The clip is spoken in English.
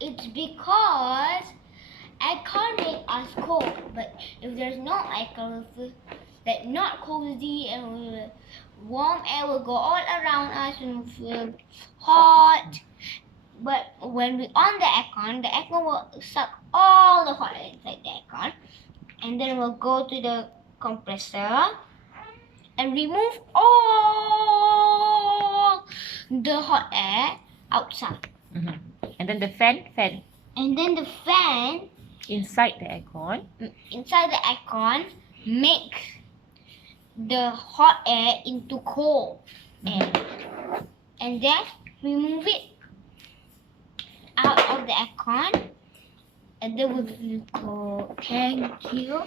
It's because aircon make us cold, but if there's no aircon, we feel like not cozy, and warm air will go all around us and we feel hot. But when we on the aircon will suck all the hot air inside the aircon, and then we'll go to the compressor and remove all the hot air outside. And then the fan And then the fan inside the aircon. inside the aircon makes the hot air into cold air. And then we move it out of the aircon, and then we feel cold. Thank you.